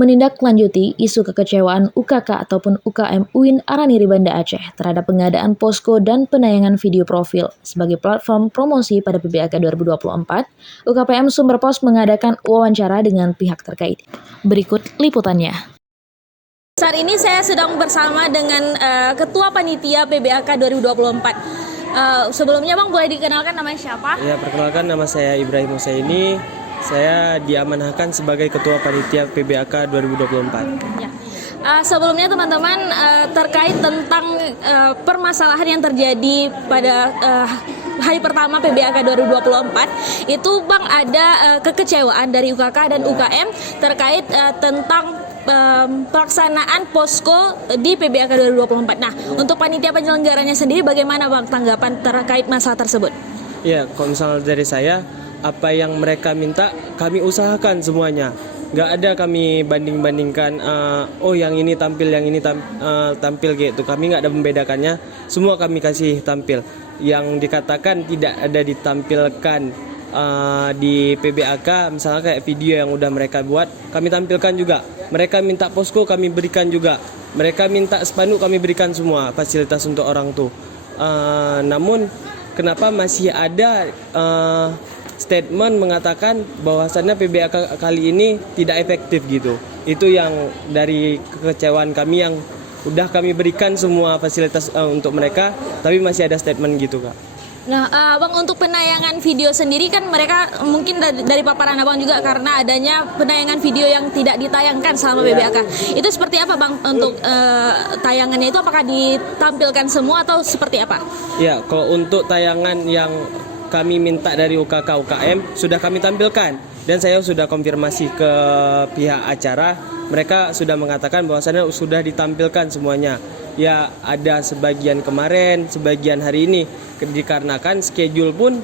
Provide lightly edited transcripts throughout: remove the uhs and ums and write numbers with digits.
menindaklanjuti isu kekecewaan UKK ataupun UKM UIN Araniri Banda Aceh terhadap pengadaan posko dan penayangan video profil sebagai platform promosi pada PBAK 2024, UKPM Sumber Pos mengadakan wawancara dengan pihak terkait. Berikut liputannya. Saat ini saya sedang bersama dengan Ketua Panitia PBAK 2024. Sebelumnya Bang, boleh dikenalkan namanya siapa? Ya, perkenalkan, nama saya Ibrahim Husaini. Saya diamanahkan sebagai Ketua Panitia PBAK 2024. Ya. Sebelumnya teman-teman, terkait tentang permasalahan yang terjadi pada hari pertama PBAK 2024, itu Bang ada kekecewaan dari UKK dan UKM terkait tentang pelaksanaan posko di PBAK 2024. Nah, untuk panitia penyelenggaranya sendiri bagaimana Bang tanggapan terkait masalah tersebut? Ya, kalau misalnya dari saya, apa yang mereka minta kami usahakan semuanya. Nggak ada kami banding-bandingkan, oh yang ini tampil, yang ini tampil gitu. Kami nggak ada membedakannya, semua kami kasih tampil. Yang dikatakan tidak ada ditampilkan di PBAK, misalnya kayak video yang udah mereka buat, kami tampilkan juga. Mereka minta posko, kami berikan juga. Mereka minta spanduk, kami berikan semua fasilitas untuk orang tuh. Namun kenapa masih ada statement mengatakan bahwasannya PBAK kali ini tidak efektif gitu. Itu yang dari kekecewaan kami, yang udah kami berikan semua fasilitas untuk mereka, tapi masih ada statement gitu, Kak. Nah, Bang, untuk penayangan video sendiri kan mereka mungkin dari paparan Abang juga karena adanya penayangan video yang tidak ditayangkan selama PBAK. Itu seperti apa Bang untuk tayangannya itu, apakah ditampilkan semua atau seperti apa? Ya, kalau untuk tayangan yang kami minta dari UKK UKM sudah kami tampilkan, dan saya sudah konfirmasi ke pihak acara, mereka sudah mengatakan bahwasannya sudah ditampilkan semuanya. Ya, ada sebagian kemarin, sebagian hari ini, dikarenakan schedule pun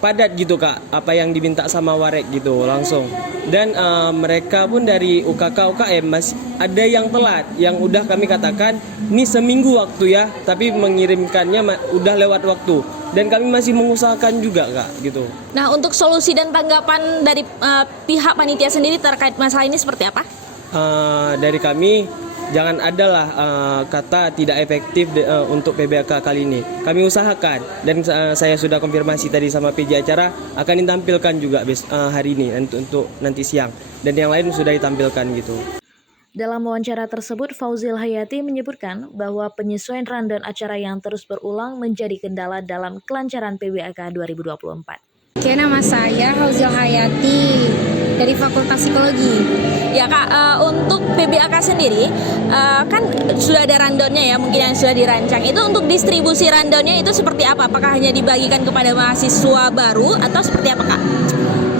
padat gitu Kak, apa yang diminta sama Warek gitu langsung. Dan mereka pun dari UKK UKM masih ada yang telat, yang udah kami katakan ini seminggu waktu ya, tapi mengirimkannya udah lewat waktu, dan kami masih mengusahakan juga Kak gitu. Nah, untuk solusi dan tanggapan dari pihak panitia sendiri terkait masalah ini seperti apa? Dari kami, jangan adalah kata tidak efektif untuk PBAK kali ini. Kami usahakan, dan saya sudah konfirmasi tadi sama PJ acara, akan ditampilkan juga hari ini untuk nanti siang, dan yang lain sudah ditampilkan gitu. Dalam wawancara tersebut, Fauzil Hayati menyebutkan bahwa penyesuaian rundown acara yang terus berulang menjadi kendala dalam kelancaran PBAK 2024. Oke, nama saya Fauzil Hayati dari Fakultas Psikologi. Ya Kak, untuk PBAK sendiri kan sudah ada rundownnya ya, mungkin yang sudah dirancang. Itu untuk distribusi rundownnya itu seperti apa? Apakah hanya dibagikan kepada mahasiswa baru atau seperti apa Kak?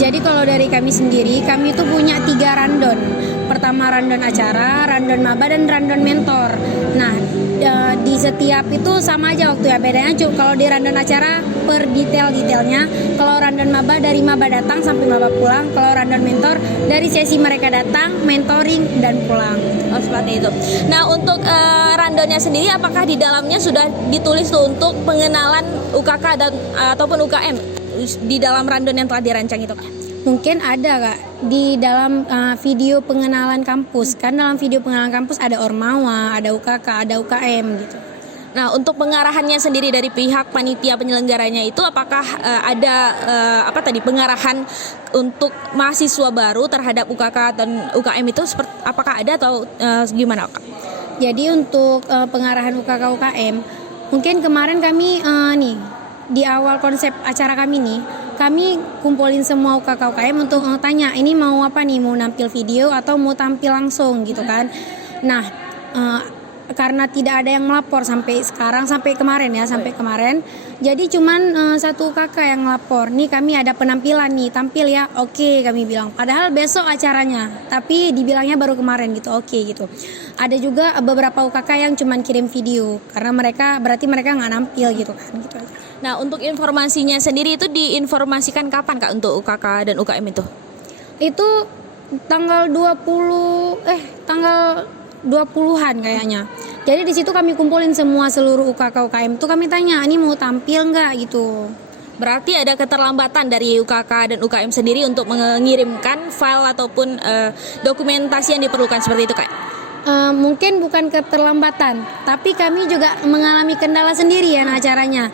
Jadi kalau dari kami sendiri, kami itu punya 3 rundown. Pertama rundown acara, rundown maba, dan rundown mentor. Nah, di setiap itu sama aja waktu ya, bedanya kalau di rundown acara per detailnya, kalau rundown maba dari maba datang sampai maba pulang, kalau rundown mentor dari sesi mereka datang, mentoring, dan pulang. Oh, seperti itu. Nah, untuk rundownnya sendiri, apakah di dalamnya sudah ditulis tuh untuk pengenalan UKK dan ataupun UKM di dalam rundown yang telah dirancang itu Kak? Mungkin ada Kak, di dalam video pengenalan kampus. Kan dalam video pengenalan kampus ada Ormawa, ada UKK, ada UKM gitu. Nah, untuk pengarahannya sendiri dari pihak panitia penyelenggaranya itu, apakah ada pengarahan untuk mahasiswa baru terhadap UKK dan UKM itu apakah ada atau gimana Kak? Jadi untuk pengarahan UKK UKM, mungkin kemarin kami di awal konsep acara kami nih, kami kumpulin semua UKK UKM untuk tanya, ini mau apa nih, mau nampil video atau mau tampil langsung gitu kan. Nah, karena tidak ada yang melapor sampai kemarin. Jadi cuman satu UKK yang melapor, nih kami ada penampilan nih, tampil ya, oke kami bilang. Padahal besok acaranya, tapi dibilangnya baru kemarin gitu, oke gitu. Ada juga beberapa UKK yang cuman kirim video, karena mereka nggak nampil gitu kan, gitu aja. Nah, untuk informasinya sendiri itu diinformasikan kapan Kak untuk UKK dan UKM itu? Itu tanggal 20-an kayaknya. Jadi di situ kami kumpulin semua seluruh UKK UKM itu, kami tanya, ini mau tampil nggak gitu. Berarti ada keterlambatan dari UKK dan UKM sendiri untuk mengirimkan file ataupun dokumentasi yang diperlukan seperti itu, Kak? Mungkin bukan keterlambatan, tapi kami juga mengalami kendala sendiri ya acaranya.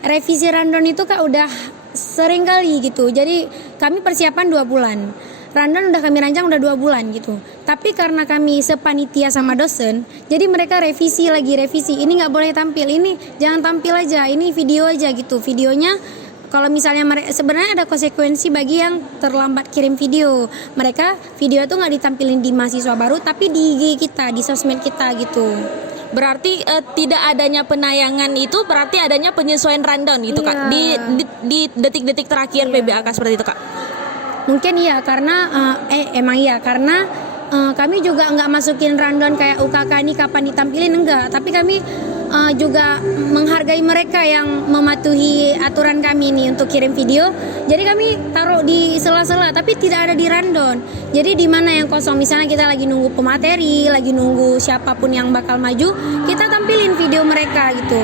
Revisi rundown itu Kak udah sering kali gitu. Jadi kami persiapan 2 bulan. Rundown udah kami rancang udah 2 bulan gitu. Tapi karena kami sepanitia sama dosen, jadi mereka revisi lagi revisi. Ini nggak boleh tampil, ini jangan tampil aja, ini video aja gitu. Videonya kalau misalnya sebenarnya ada konsekuensi bagi yang terlambat kirim video. Mereka video itu nggak ditampilin di mahasiswa baru, tapi di IG kita, di sosmed kita gitu. Berarti tidak adanya penayangan itu berarti adanya penyesuaian rundown gitu, Kak. Di detik-detik terakhir PBAK seperti itu, Kak. Mungkin iya karena emang iya karena kami juga nggak masukin rundown kayak UKK ini kapan ditampilin, enggak, tapi kami juga menghargai mereka yang mematuhi aturan kami nih untuk kirim video. Jadi kami taruh di sela-sela tapi tidak ada di rundown. Jadi di mana yang kosong, misalnya kita lagi nunggu pemateri, lagi nunggu siapapun yang bakal maju, kita tampilin video mereka gitu.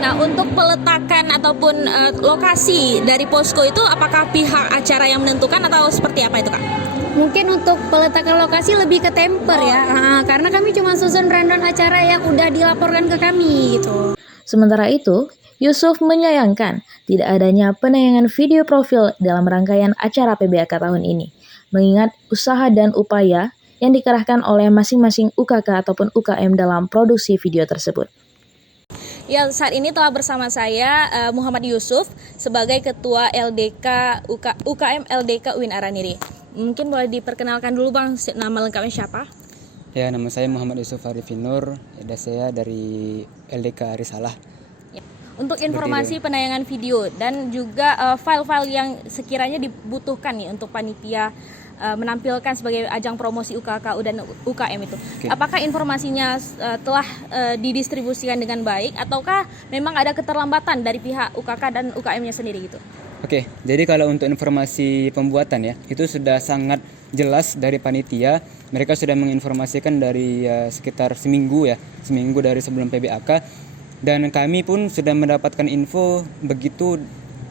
Nah, untuk peletakan ataupun lokasi dari posko itu apakah pihak acara yang menentukan atau seperti apa itu, Kak? Mungkin untuk peletakan lokasi lebih ke temper ya, karena kami cuma susun rundown acara yang udah dilaporkan ke kami gitu. Sementara itu, Yusuf menyayangkan tidak adanya penayangan video profil dalam rangkaian acara PBAK tahun ini, mengingat usaha dan upaya yang dikerahkan oleh masing-masing UKK ataupun UKM dalam produksi video tersebut. Ya, saat ini telah bersama saya Muhammad Yusuf sebagai Ketua LDK UKM LDK UIN Araniri. Mungkin boleh diperkenalkan dulu Bang, nama lengkapnya siapa? Ya, nama saya Muhammad Yusuf Arifin Nur, dan saya dari LDK Risalah. Ya. Untuk informasi penayangan video dan juga file-file yang sekiranya dibutuhkan nih untuk panitia menampilkan sebagai ajang promosi UKK dan UKM itu. Okay. Apakah informasinya telah didistribusikan dengan baik ataukah memang ada keterlambatan dari pihak UKK dan UKM-nya sendiri gitu? Oke, jadi kalau untuk informasi pembuatan ya, itu sudah sangat jelas dari panitia. Mereka sudah menginformasikan dari sekitar seminggu dari sebelum PBAK. Dan kami pun sudah mendapatkan info begitu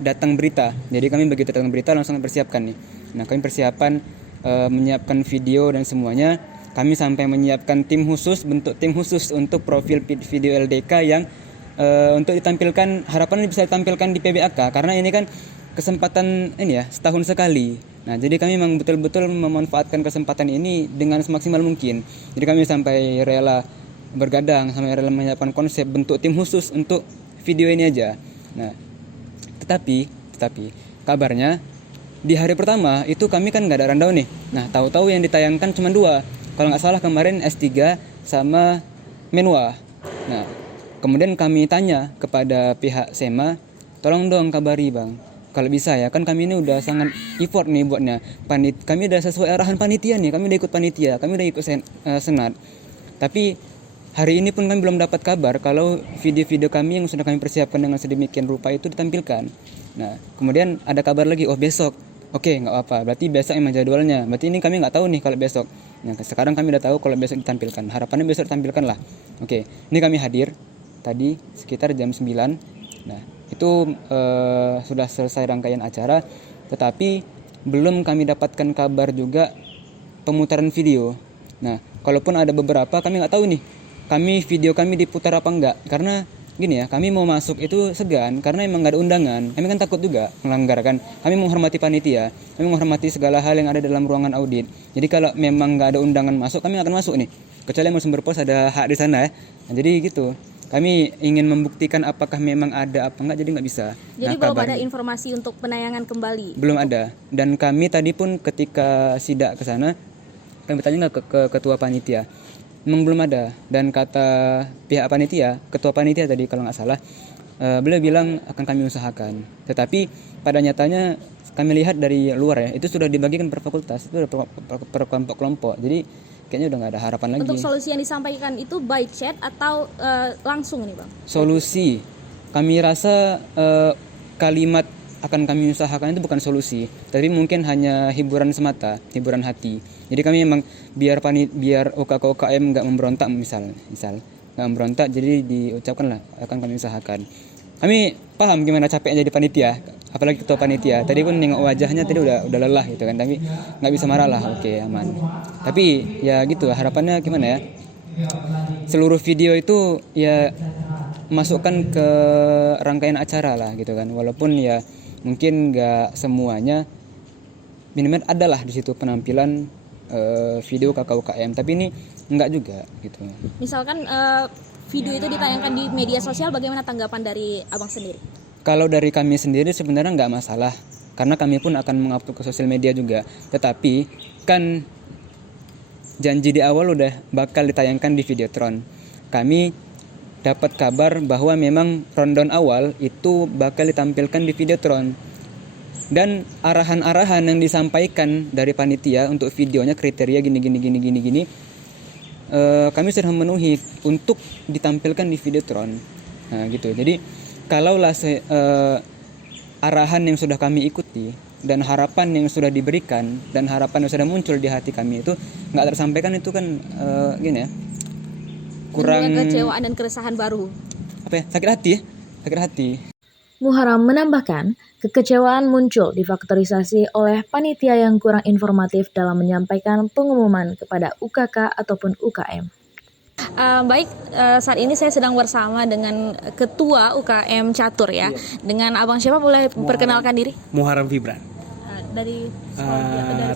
datang berita. Jadi kami begitu datang berita langsung persiapkan nih. Nah, kami persiapan menyiapkan video dan semuanya. Kami sampai menyiapkan bentuk tim khusus untuk profil video LDK yang untuk ditampilkan, harapan bisa ditampilkan di PBAK karena ini kan kesempatan ini ya, setahun sekali. Nah, jadi kami memang betul-betul memanfaatkan kesempatan ini dengan semaksimal mungkin. Jadi kami sampai rela bergadang, sampai rela menyiapkan konsep bentuk tim khusus untuk video ini aja. Nah, tetapi kabarnya di hari pertama itu kami kan nggak ada rundown nih. Nah, tahu-tahu yang ditayangkan cuma 2. Kalau nggak salah kemarin S3 sama Menwa. Nah, kemudian kami tanya kepada pihak SEMA, tolong dong kabari Bang. Kalau bisa ya, kan kami ini udah sangat effort nih buatnya. Kami udah sesuai arahan panitia nih, kami udah ikut panitia, kami udah ikut senat. Tapi hari ini pun kami belum dapat kabar kalau video-video kami yang sudah kami persiapkan dengan sedemikian rupa itu ditampilkan. Nah, kemudian ada kabar lagi, besok. Oke, nggak apa-apa. Berarti besok emang jadwalnya. Berarti ini kami nggak tahu nih kalau besok. Nah, sekarang kami udah tahu kalau besok ditampilkan. Harapannya besok ditampilkan lah. Oke, ini kami hadir tadi sekitar jam 9. Nah, itu sudah selesai rangkaian acara. Tetapi belum kami dapatkan kabar juga pemutaran video. Nah, kalaupun ada beberapa, kami nggak tahu nih. Video kami diputar apa enggak. Karena gini ya, kami mau masuk itu segan karena emang gak ada undangan. Kami kan takut juga melanggar kan. Kami menghormati panitia, kami menghormati segala hal yang ada dalam ruangan audit. Jadi kalau memang gak ada undangan masuk, kami akan masuk nih. Kecuali yang sumber pos ada hak di sana ya. Nah, jadi gitu. Kami ingin membuktikan apakah memang ada apa enggak, jadi nggak bisa. Jadi belum ada informasi untuk penayangan kembali? Belum ada. Dan kami tadi pun ketika sidak ke sana, kami tanya ke ketua panitia. Memang belum ada, dan kata pihak panitia, ketua panitia tadi kalau nggak salah, beliau bilang akan kami usahakan. Tetapi pada nyatanya kami lihat dari luar ya, itu sudah dibagikan per fakultas, itu per kelompok-kelompok. Jadi kayaknya udah nggak ada harapan lagi. Untuk solusi yang disampaikan itu by chat atau langsung nih Bang? Solusi, kami rasa kalimat akan kami usahakan itu bukan solusi, tapi mungkin hanya hiburan semata, hiburan hati. Jadi kami memang biar UKM nggak memberontak misal nggak memberontak, jadi diucapkan lah akan kami usahakan. Kami paham gimana capeknya jadi panitia. apalagi ketua panitia. Tadi pun nengok wajahnya tadi udah lelah gitu kan, tapi nggak bisa marah lah, oke aman. Tapi ya gitu, harapannya gimana ya, seluruh video itu ya masukkan ke rangkaian acara lah gitu kan, walaupun ya mungkin nggak semuanya, minimal adalah di situ penampilan video KKUKM, tapi ini nggak juga gitu. Misalkan video itu ditayangkan di media sosial, bagaimana tanggapan dari abang sendiri? Kalau dari kami sendiri sebenarnya nggak masalah, karena kami pun akan mengupload ke sosial media juga. Tetapi kan janji di awal udah bakal ditayangkan di Videotron. Kami dapat kabar bahwa memang rundown awal itu bakal ditampilkan di Videotron. Dan arahan-arahan yang disampaikan dari panitia untuk videonya, kriteria gini, kami sudah memenuhi untuk ditampilkan di Videotron. Nah gitu. Jadi kalaulah arahan yang sudah kami ikuti dan harapan yang sudah diberikan dan harapan yang sudah muncul di hati kami itu nggak tersampaikan, itu kan gini ya, kurang kecewaan dan keresahan baru. Apa ya? Sakit hati. Muharam menambahkan, kekecewaan muncul difaktorisasi oleh panitia yang kurang informatif dalam menyampaikan pengumuman kepada UKK ataupun UKM. Baik, saat ini saya sedang bersama dengan Ketua UKM Catur ya. Dengan abang siapa, boleh perkenalkan diri? Muharam Fibran. Dari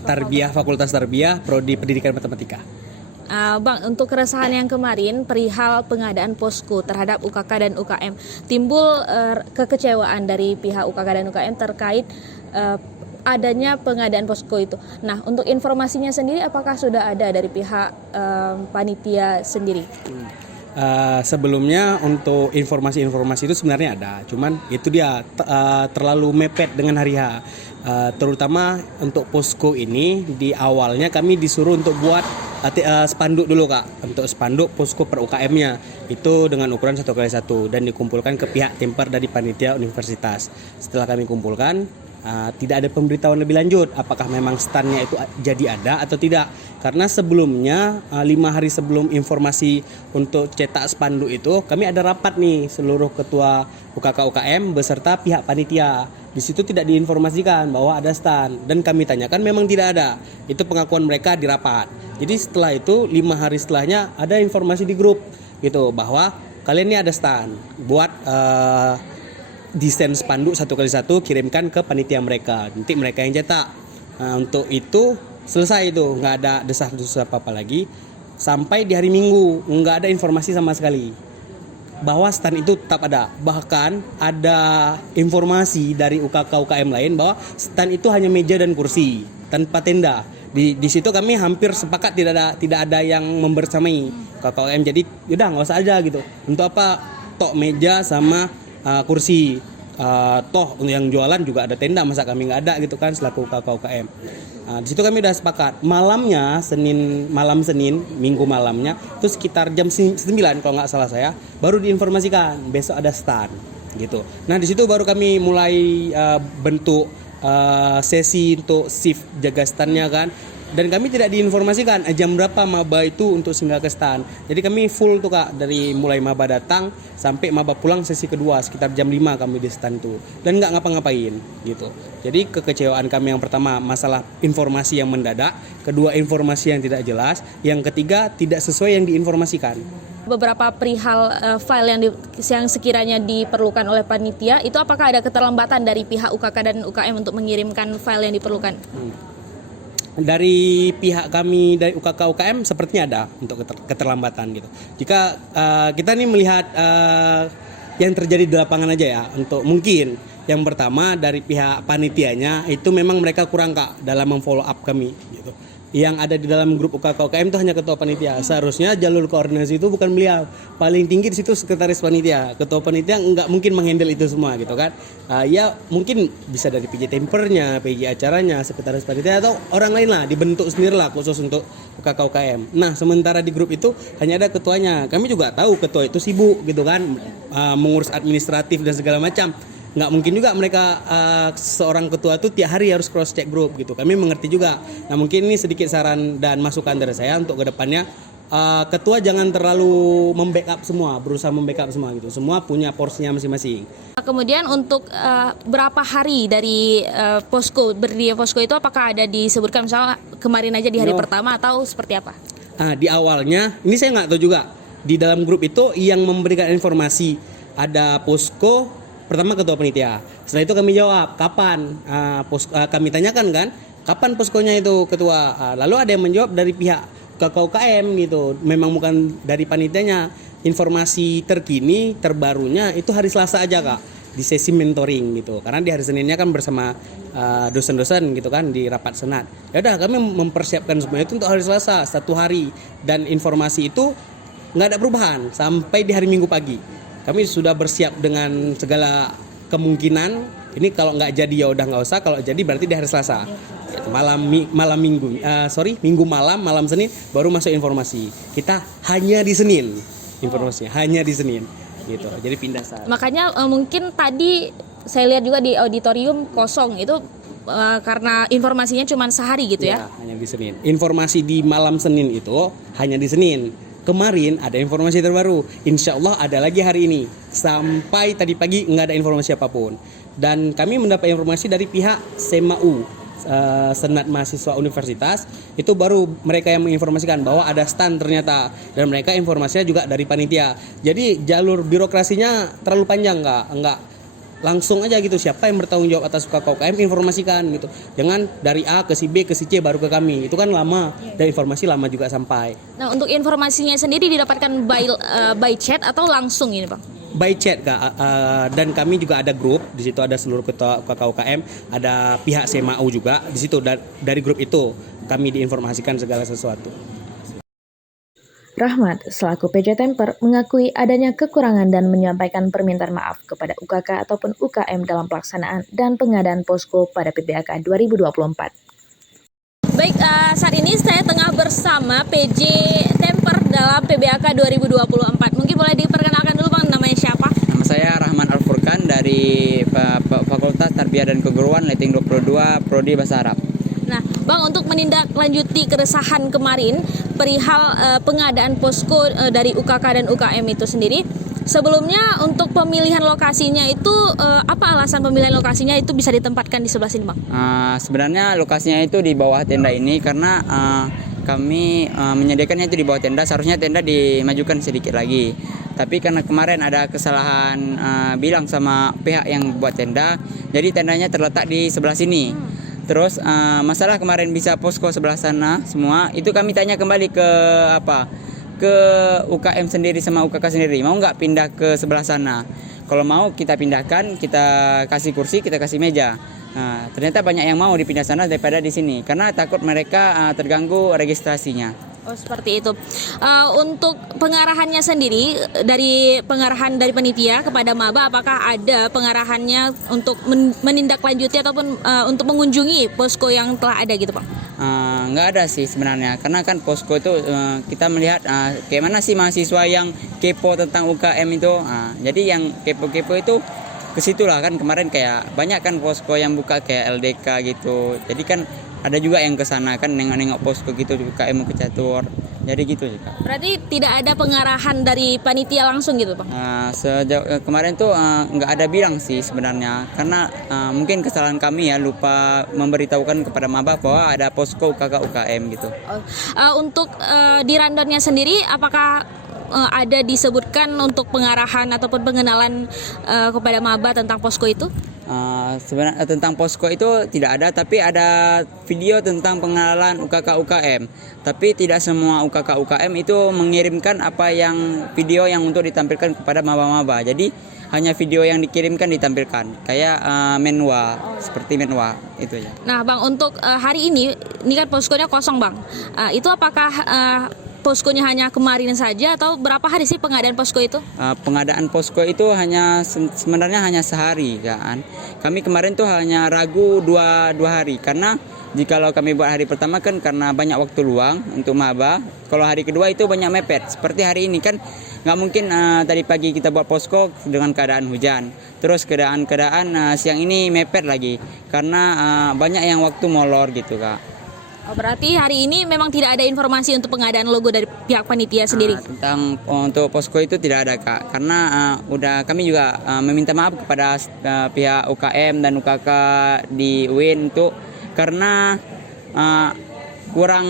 Tarbiyah, Fakultas Tarbiyah, Prodi Pendidikan Matematika. Bang, untuk keresahan yang kemarin perihal pengadaan posko terhadap UKK dan UKM, timbul kekecewaan dari pihak UKK dan UKM terkait adanya pengadaan posko itu. Nah, untuk informasinya sendiri, apakah sudah ada dari pihak panitia sendiri? Sebelumnya untuk informasi-informasi itu sebenarnya ada, cuman itu dia terlalu mepet dengan hari H. Terutama untuk posko ini, di awalnya kami disuruh untuk buat spanduk dulu Kak, untuk spanduk posko per UKM-nya itu dengan ukuran 1x1 dan dikumpulkan ke pihak temper dari panitia universitas. Setelah kami kumpulkan, tidak ada pemberitahuan lebih lanjut apakah memang standnya itu jadi ada atau tidak, karena sebelumnya 5 hari sebelum informasi untuk cetak spanduk itu kami ada rapat nih seluruh ketua UKK UKM beserta pihak panitia. Di situ tidak diinformasikan bahwa ada stand dan kami tanyakan memang tidak ada. Itu pengakuan mereka di rapat. Jadi setelah itu 5 hari setelahnya ada informasi di grup gitu bahwa kalian ini ada stand buat desain spanduk 1x1, kirimkan ke panitia mereka, nanti mereka yang cetak. Untuk itu selesai, itu nggak ada desas-desus apa-apa lagi sampai di hari Minggu, nggak ada informasi sama sekali bahwa stand itu tetap ada. Bahkan ada informasi dari UKK UKM lain bahwa stand itu hanya meja dan kursi tanpa tenda. Di situ kami hampir sepakat tidak ada yang membersamai UKM. Jadi udah nggak usah aja gitu. Untuk apa tok meja sama kursi, toh yang jualan juga ada tenda, masa kami nggak ada gitu kan selaku UKK UKM. Di situ kami udah sepakat. Malam Senin, Minggu malamnya itu sekitar jam 9 kalau nggak salah saya, baru diinformasikan besok ada stand gitu. Nah di situ baru kami mulai bentuk sesi untuk shift jaga standnya kan. Dan kami tidak diinformasikan jam berapa maba itu untuk singgah ke stand. Jadi kami full tuh Kak, dari mulai maba datang sampai maba pulang sesi kedua sekitar jam 5 kami di stand tuh. Dan nggak ngapa-ngapain gitu. Jadi kekecewaan kami yang pertama masalah informasi yang mendadak, kedua informasi yang tidak jelas, yang ketiga tidak sesuai yang diinformasikan. Beberapa perihal file yang sekiranya diperlukan oleh panitia, itu apakah ada keterlambatan dari pihak UKK dan UKM untuk mengirimkan file yang diperlukan? Dari pihak kami dari UKK UKM sepertinya ada untuk keterlambatan gitu. Jika kita nih melihat yang terjadi di lapangan aja ya, untuk mungkin yang pertama dari pihak panitianya itu memang mereka kurang Kak dalam memfollow up kami gitu. Yang ada di dalam grup UKK UKM itu hanya ketua panitia. Seharusnya jalur koordinasi itu bukan beliau. Paling tinggi di situ sekretaris panitia. Ketua panitia nggak mungkin menghandle itu semua gitu kan. Ya mungkin bisa dari PJ tempernya, PJ acaranya, sekretaris panitia atau orang lain lah, dibentuk sendiri lah khusus untuk UKK UKM. Nah sementara di grup itu hanya ada ketuanya. Kami juga tahu ketua itu sibuk gitu kan, mengurus administratif dan segala macam. Nggak mungkin juga mereka seorang ketua tuh tiap hari harus cross check grup gitu. Kami mengerti juga. Nah mungkin ini sedikit saran dan masukan dari saya untuk kedepannya ketua jangan terlalu membackup semua, berusaha membackup semua gitu. Semua punya porsinya masing-masing. Kemudian untuk berapa hari dari berdiri posko itu apakah ada disebutkan misalnya kemarin aja di hari pertama atau seperti apa? Di awalnya, ini saya nggak tahu juga. Di dalam grup itu yang memberikan informasi ada posko pertama ketua panitia. Setelah itu kami jawab kapan kami tanyakan kan kapan poskonya itu ketua. Lalu ada yang menjawab dari pihak UKM gitu. Memang bukan dari panitianya. Informasi terkini terbarunya itu hari Selasa aja Kak, di sesi mentoring gitu. Karena di hari Seninnya kan bersama dosen-dosen gitu kan di rapat senat. Ya udah kami mempersiapkan semua itu untuk hari Selasa 1 hari, dan informasi itu nggak ada perubahan sampai di hari Minggu pagi. Kami sudah bersiap dengan segala kemungkinan. Ini kalau nggak jadi ya udah nggak usah, kalau jadi berarti di hari Selasa. Minggu malam Senin baru masuk informasi. Kita hanya di Senin informasinya, hanya di Senin gitu. Jadi pindah saat. Makanya mungkin tadi saya lihat juga di auditorium kosong itu karena informasinya cuma sehari gitu ya? Hanya di Senin. Informasi di malam Senin itu hanya di Senin. Kemarin ada informasi terbaru, insya Allah ada lagi hari ini. Sampai tadi pagi nggak ada informasi apapun. Dan kami mendapat informasi dari pihak SEMAU, Senat Mahasiswa Universitas, itu baru mereka yang menginformasikan bahwa ada stand ternyata, dan mereka informasinya juga dari panitia. Jadi jalur birokrasinya terlalu panjang, nggak langsung aja gitu. Siapa yang bertanggung jawab atas UKM informasikan gitu. Jangan dari A ke si B ke si C baru ke kami. Itu kan lama, dan informasi lama juga sampai. Nah, untuk informasinya sendiri didapatkan by chat atau langsung ini Bang? By chat Kak, dan kami juga ada grup, di situ ada seluruh ketua UKM, ada pihak SEMAU juga di situ, dari grup itu kami diinformasikan segala sesuatu. Rahmat, selaku PJ Temper, mengakui adanya kekurangan dan menyampaikan permintaan maaf kepada UKK ataupun UKM dalam pelaksanaan dan pengadaan posko pada PBAK 2024. Baik, saat ini saya tengah bersama PJ Temper dalam PBAK 2024. Mungkin boleh diperkenalkan dulu Bang, namanya siapa? Nama saya Rahman Al-Furqan dari Fakultas Tarbiyah dan Keguruan Letting 22 Prodi Bahasa Arab. Nah, Bang, untuk menindaklanjuti keresahan kemarin perihal pengadaan posko dari UKK dan UKM itu sendiri, sebelumnya untuk pemilihan lokasinya itu apa alasan pemilihan lokasinya itu bisa ditempatkan di sebelah sini Bang? Sebenarnya lokasinya itu di bawah tenda ini karena kami menyediakannya itu di bawah tenda. Seharusnya tenda dimajukan sedikit lagi, tapi karena kemarin ada kesalahan bilang sama pihak yang buat tenda, jadi tendanya terletak di sebelah sini. Terus masalah kemarin bisa posko sebelah sana semua, itu kami tanya kembali ke UKM sendiri sama UKK sendiri, mau nggak pindah ke sebelah sana. Kalau mau kita pindahkan, kita kasih kursi, kita kasih meja. Nah, ternyata banyak yang mau dipindah sana daripada di sini karena takut mereka terganggu registrasinya. Oh, seperti itu. Untuk pengarahannya sendiri, dari pengarahan dari panitia kepada maba, apakah ada pengarahannya untuk menindaklanjuti ataupun untuk mengunjungi posko yang telah ada gitu Pak? Nggak ada sih sebenarnya, karena kan posko itu kita melihat kayak mana sih mahasiswa yang kepo tentang UKM itu. Jadi yang kepo-kepo itu ke situ lah kan. Kemarin kayak banyak kan posko yang buka kayak LDK gitu. Jadi kan ada juga yang ke sana kan nengok-nengok posko gitu di UKM ke catur. Jadi gitu sih Kak. Berarti tidak ada pengarahan dari panitia langsung gitu Bang? Sejauh kemarin tuh nggak ada bilang sih sebenarnya, karena mungkin kesalahan kami ya, lupa memberitahukan kepada maba bahwa ada posko UKK UKM gitu. Untuk di rundownnya sendiri apakah ada disebutkan untuk pengarahan ataupun pengenalan kepada maba tentang posko itu? Sebenarnya tentang posko itu tidak ada, tapi ada video tentang pengenalan UKK UKM. Tapi tidak semua UKK UKM itu mengirimkan video yang untuk ditampilkan kepada maba-maba. Jadi hanya video yang dikirimkan ditampilkan, kayak menwa, seperti menwa itu ya. Nah Bang, untuk hari ini kan poskonya kosong Bang. Itu apakah poskonya hanya kemarin saja atau berapa hari sih pengadaan posko itu? Pengadaan posko itu sebenarnya hanya sehari kan. Kami kemarin tuh hanya ragu dua hari, karena jikalau kami buat hari pertama kan karena banyak waktu luang untuk maba. Kalau hari kedua itu banyak mepet. Seperti hari ini kan nggak mungkin tadi pagi kita buat posko dengan keadaan hujan. Terus keadaan siang ini mepet lagi karena banyak yang waktu molor gitu Kak. Oh, berarti hari ini memang tidak ada informasi untuk pengadaan logo dari pihak panitia sendiri. Tentang untuk posko itu tidak ada Kak, karena udah kami juga meminta maaf kepada pihak UKM dan UKK di UIN untuk karena kurang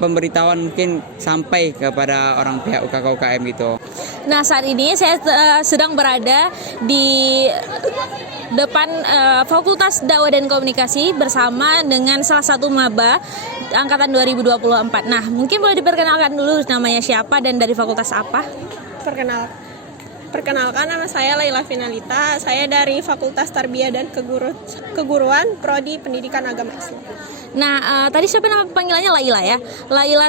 pemberitahuan mungkin sampai kepada orang pihak UKK UKM gitu. Nah, saat ini saya sedang berada di depan Fakultas Dakwah dan Komunikasi bersama dengan salah satu maba angkatan 2024. Nah, mungkin boleh diperkenalkan dulu namanya siapa dan dari fakultas apa? Perkenalkan, nama saya Laila Finalita. Saya dari Fakultas Tarbiyah dan Keguruan, Prodi Pendidikan Agama Islam. Nah, tadi siapa nama panggilannya? Laila ya. Laila,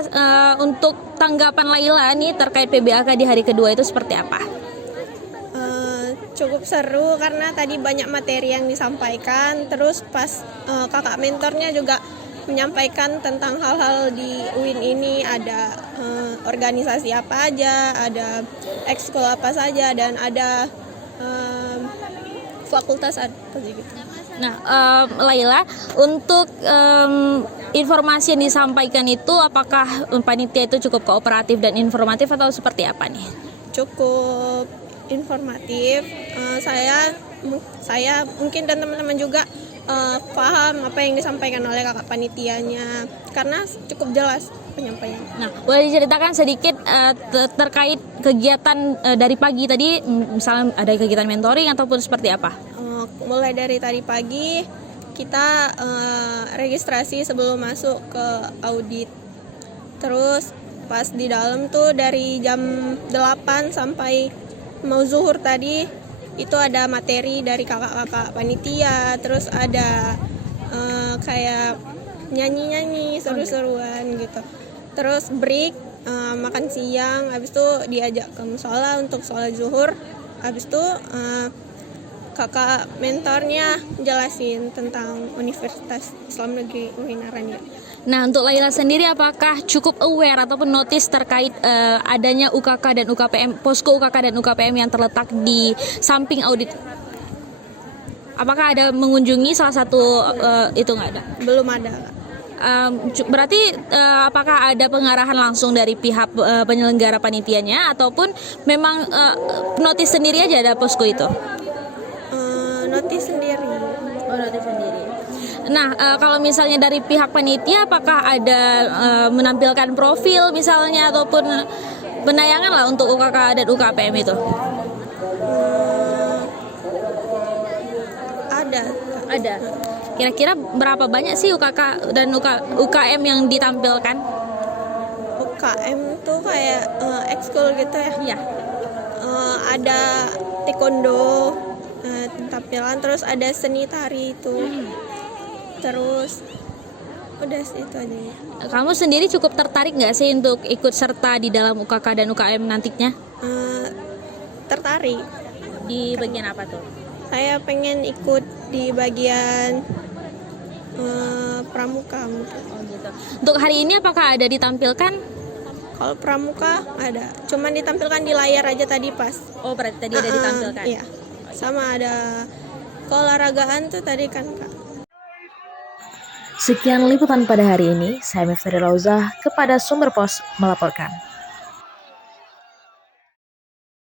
untuk tanggapan Laila nih terkait PBAK di hari kedua itu seperti apa? Cukup seru karena tadi banyak materi yang disampaikan. Terus pas kakak mentornya juga menyampaikan tentang hal-hal di UIN ini, ada organisasi apa aja, ada ekskul apa saja, dan ada fakultas apa gitu. Nah, Laila, untuk informasi yang disampaikan itu apakah panitia itu cukup kooperatif dan informatif atau seperti apa nih? Cukup informatif. Saya mungkin dan teman-teman juga paham apa yang disampaikan oleh kakak panitianya karena cukup jelas penyampaiannya. Nah, boleh diceritakan sedikit terkait kegiatan dari pagi tadi, misalnya ada kegiatan mentoring ataupun seperti apa? Mulai dari tadi pagi kita registrasi sebelum masuk ke audit. Terus pas di dalam tuh dari jam 8 sampai mau zuhur tadi itu ada materi dari kakak-kakak panitia, terus ada kayak nyanyi-nyanyi seru-seruan gitu. Terus break, makan siang, habis itu diajak ke musola untuk sholat zuhur. Habis itu kakak mentornya jelasin tentang Universitas Islam Negeri UIN Arania. Nah, untuk Laila sendiri apakah cukup aware ataupun notice terkait adanya UKK dan UKPM, posko UKK dan UKPM yang terletak di samping audit? Apakah ada mengunjungi salah satu itu nggak ada? Belum ada. Berarti apakah ada pengarahan langsung dari pihak penyelenggara panitianya ataupun memang notice sendiri aja ada posko itu? Notice sendiri. Oh, notice sendiri. Nah, kalau misalnya dari pihak panitia, apakah ada menampilkan profil misalnya ataupun penayangan lah untuk UKK dan UKPM itu? Ada. Kira-kira berapa banyak sih UKK dan UKM yang ditampilkan? UKM tuh kayak ekskul gitu ya? Iya. Ada taekwondo, tampilan, terus ada seni tari itu. Terus udah sih itu aja. Kamu sendiri cukup tertarik nggak sih untuk ikut serta di dalam UKK dan UKM nantinya? Tertarik. Di bagian apa tuh? Saya pengen ikut di bagian pramuka. Oh gitu. Untuk hari ini apakah ada ditampilkan? Kalau pramuka ada, cuman ditampilkan di layar aja tadi pas. Oh, berarti tadi ada ditampilkan. Iya. Sama ada keolahragaan tuh tadi kan Kak. Sekian liputan pada hari ini. Saya Miftari Lauzah kepada Sumber Pos melaporkan.